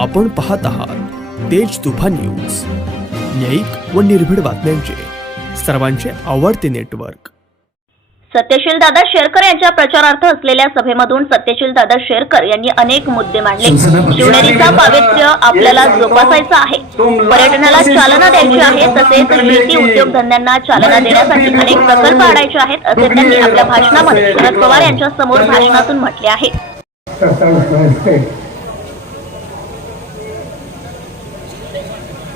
आपण पाहत आहात तेज तुफान न्यूज. न्यायिक व निर्भीड बातम्यांचे. सर्वांचे आवडते नेटवर्क. सत्यशील दादा शेरकर यांच्या प्रचारार्थ असलेल्या सभेमधून सत्यशील दादा शेरकर यांनी अनेक मुद्दे मांडले. शिवनेरीचा पावित्र्य आपल्याला जोपासायचा आहे. पर्यटनाला चालना द्यायची आहे तसेच शेती उद्योगधंद्यांना चालना देण्यासाठी अनेक प्रकल्प आणायचे आहेत असे त्यांनी आपल्या भाषणामध्ये शरद पवार यांच्या समोर भाषणातून म्हटले आहे.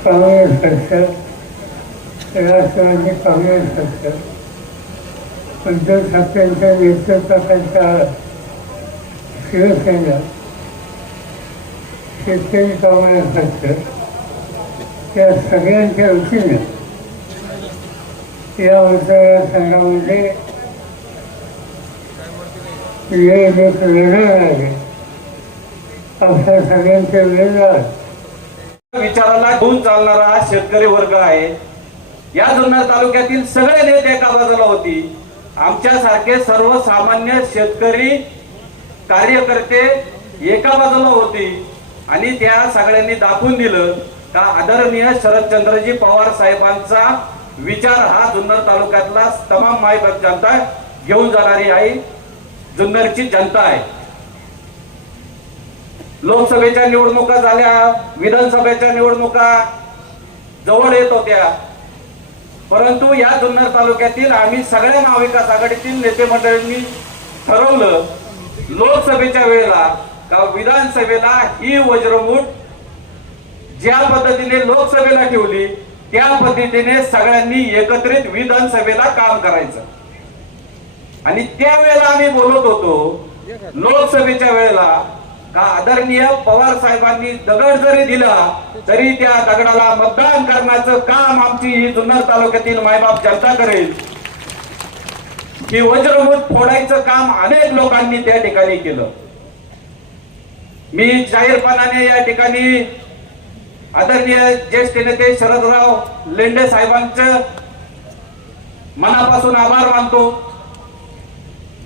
काँग्रेस पक्ष राष्ट्रवादी काँग्रेस पक्ष उद्धव ठाकरेंच्या नेतृत्वाखालचा शिवसेना. शेतकरी काँग्रेस पक्ष या सगळ्यांच्या वतीनं या मतदारसंघामध्ये निवडणूक लढवणार आहे. अशा सगळ्यांचे वेगळा विचाराला घेऊन चालणारा शेतकरी वर्ग आहे. या जुन्नर तालुक्यातील सगळे नेते एका बाजूला होती. आमच्यासारखे सर्वसामान्य शेतकरी कार्यकर्ते एका बाजूला होती. आणि त्या सगळ्यांनी दाखवून दिलं का आदरणीय शरदचंद्रजी पवार साहेबांचा विचार हा जुन्नर तालुक्यातला तमाम माय जनता घेऊन जाणारी आई जुन्नरची जनता आहे. लोकसभेच्या निवडणुका झाल्या विधानसभेच्या निवडणुका जवळ येत होत्या. परंतु या जुन्नर तालुक्यातील आम्ही सगळ्या महाविकास आघाडीतील नेते मंडळींनी ठरवलं लोकसभेच्या वेळेला का विधानसभेला ही वज्रमूठ ज्या पद्धतीने लोकसभेला ठेवली त्या पद्धतीने सगळ्यांनी एकत्रित विधानसभेला काम करायचं. आणि त्यावेळेला आम्ही बोलत होतो लोकसभेच्या वेळेला हा आदरणीय पवार साहेबांनी दगड जरी दिला तरी त्या दगडाला मतदान करण्याचं काम आमची ही जुन्नर तालुक्यातील मायबाप जनता करेल. की वज्रभूत फोडायचं काम अनेक लोकांनी त्या ठिकाणी केलं. मी जाहीरपणाने या ठिकाणी आदरणीय ज्येष्ठ नेते शरदराव लेंडे साहेबांचं मनापासून आभार मानतो.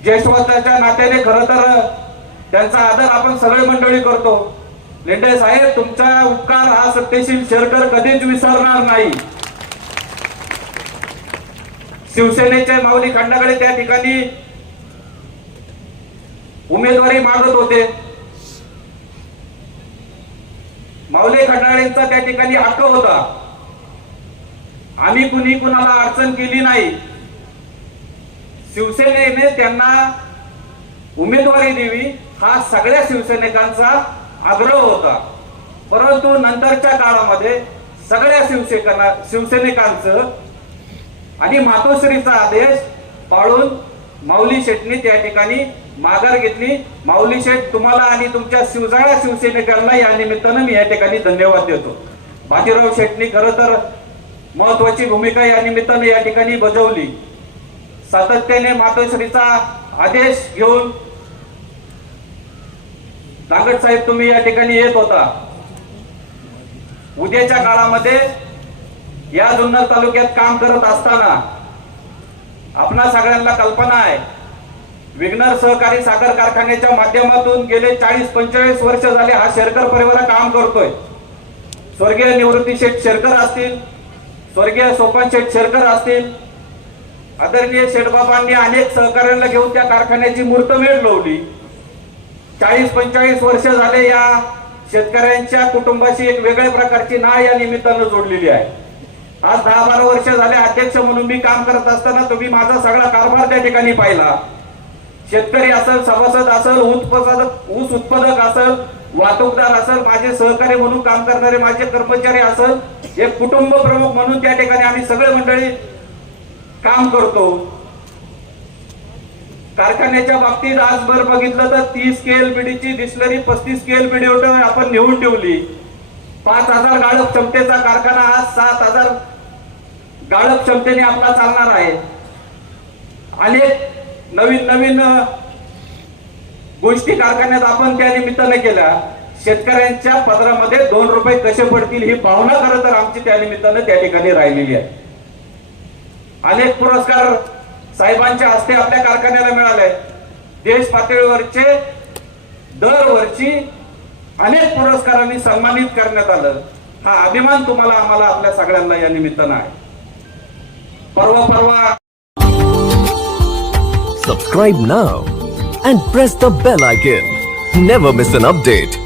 ज्येष्ठत्वाच्या नात्याने खर तर त्यांचा आदर आपण सगळे मंडळी करतो. लेंडे साहेब तुमचा उपकार हा सत्यशील शेरकर कधीच विसरणार नाही. शिवसेनेचे माऊली खंडाकडे त्या ठिकाणी उमेदवारी मागत होते. माऊली खंडाळेंचा त्या ठिकाणी हक्क होता. आम्ही कुणी कुणाला अडचण केली नाही. शिवसेनेने त्यांना उमेदवारी दिली. हा सगळ्या शिवसैनिकांचा आग्रह होता. परंतु नंतरच्या काळामध्ये सगळ्या शिवसेना शिवसैनिकांचं आणि मातोश्रीचा आदेश पाळून माऊली शेठनी त्या ठिकाणी माघार घेतली. माऊली शेठ तुम्हाला आणि तुमच्या शिवजाळ्या शिवसैनिकांना या निमित्तानं मी या ठिकाणी धन्यवाद देतो. बाजीराव शेठनी खरं तर महत्वाची भूमिका या निमित्तानं या ठिकाणी बजावली. सातत्याने मातोश्रीचा आदेश घेऊन दांगट साहेब तुम्ही या ठिकाणी येत होता. उद्याच्या काळामध्ये या जुन्नर तालुक्यात काम करत असताना आपणा सगळ्यांना कल्पना आहे. विघ्नर सहकारी साखर कारखान्याच्या माध्यमातून गेले चाळीस पंचेचाळीस वर्ष झाले हा शेरकर परिवार काम करतोय. स्वर्गीय निवृत्ती शेठ शेरकर असतील स्वर्गीय सोपान शेठ शेरकर असतील आदरणीय शेठबाबांनी अनेक सहकार्यांना घेऊन त्या कारखान्याची मूर्तमेढ लावली चाळीस पंचेचाळीस वर्ष झाले या शेतकऱ्यांच्या कुटुंबाशी एक वेगळ्या प्रकारची नाळ या निमित्तानं जोडलेली आहे. आज दहा बारा वर्ष झाले अध्यक्ष म्हणून मी काम करत असताना तुम्ही माझा सगळा कारभार त्या ठिकाणी पाहिला. शेतकरी असेल सभासद असेल उत्पादक ऊस उत्पादक असेल वाहतूकदार असेल माझे सहकारी म्हणून काम करणारे माझे कर्मचारी असेल एक कुटुंब प्रमुख म्हणून त्या ठिकाणी आम्ही सगळे मंडळी काम करतो. कारखान्याच्या बाबतीत आजभर बघितलं तर तीस स्केल बिडीची डिस्लरी पस्तीस स्केल बिडी आपण नेऊन ठेवली. पाच हजार गाळप क्षमतेचा कारखाना आज सात हजार गाळप क्षमतेने आपला चालणार आहे. अनेक नवीन नवीन गोष्टी कारखान्यात आपण त्या निमित्ताने केल्या. शेतकऱ्यांच्या पदरामध्ये दोन रुपये कसे पडतील ही भावना खरं तर आमची त्या निमित्तानं त्या ठिकाणी राहिलेली आहे. अनेक पुरस्कार साहेबांच्या हस्ते आपल्या कारखान्याला मिळाले देश पातळीवरचे दरवर्षी अनेक पुरस्कारांनी सन्मानित करण्यात आलं. हा अभिमान तुम्हाला आम्हाला आपल्या सगळ्यांना या निमित्तानं आहे. परवा परवा सबस्क्राईब ना and press the bell icon never miss an update